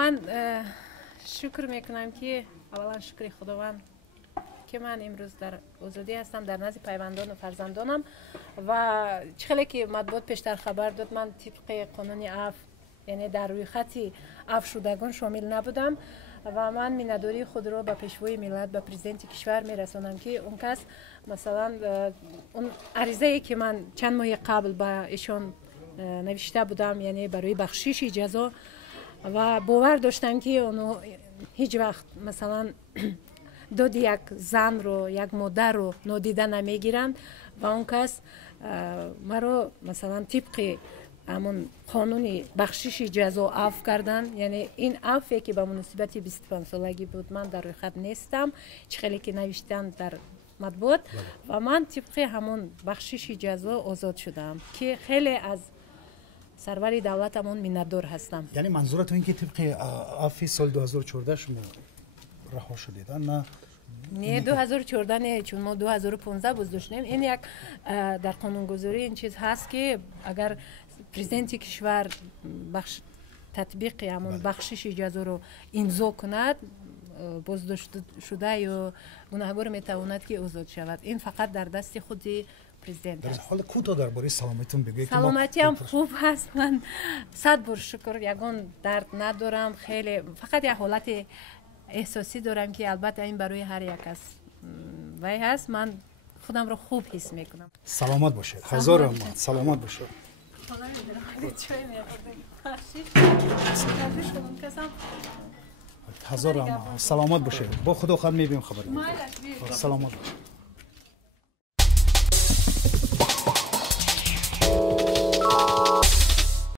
من شکر میکنم که اولا شکر خداوند که من امروز در آزادی هستم در نزد پیوندان و فرزندانم و خیلی که مطبوعات پیشتر خبر داد من طبق قانون عفو یعنی در روی خط عفو شدگان شامل نبودم و من مینداری خود را به پیشوای ملت به پرزیدنت کشور میرسانم که اون کس مثلا اون عریضه ای که من چند ماه قبل به ایشان نوشته بودم یعنی برای بخشش جزا و باور داشتم که اونو هیچ وقت مثلا داد یک زن رو یک مادر رو نادیده نمیگیرند و اون کس مرا مثلا طبق همون قانون بخشش جزا عفو کردن یعنی این عفوی که به مناسبت 25 سالگی بود من در روی خط نیستم خیلی که نوشتن در مطبوعات و من طبق همون بخشش جزا آزاد شدم که خیلی از سرور دولتمون میندار هستم. یعنی منظورتون این که طبق عفو سال 2014 شما رها شدید؟ نه 2014 نه چون ما 2015 بازداشتیم. این یک در قانونگذاری این چیز هست که اگر پرزیدنت کشور بخش تطبیق همون بخشش جزا رو امضا کند بازداشت شده یا گناهکار میتواند که آزاد شود. این فقط در دست خود پرزیدنت است. حالا کوتاه درباره سلامتیتون بگید. سلامتی هم خوب هست. من 100 بار شکر یگان درد ندارم. خیلی فقط یک حالت احساسی دارم که البته این برای هر یک از وای هست. من خودم رو خوب حس میکنم. سلامت باشید. هزار رحمت. سلامت باشید. هزار رحمت. سلامت باشید. با خدا خود میبینیم خبر. سلامت باشید.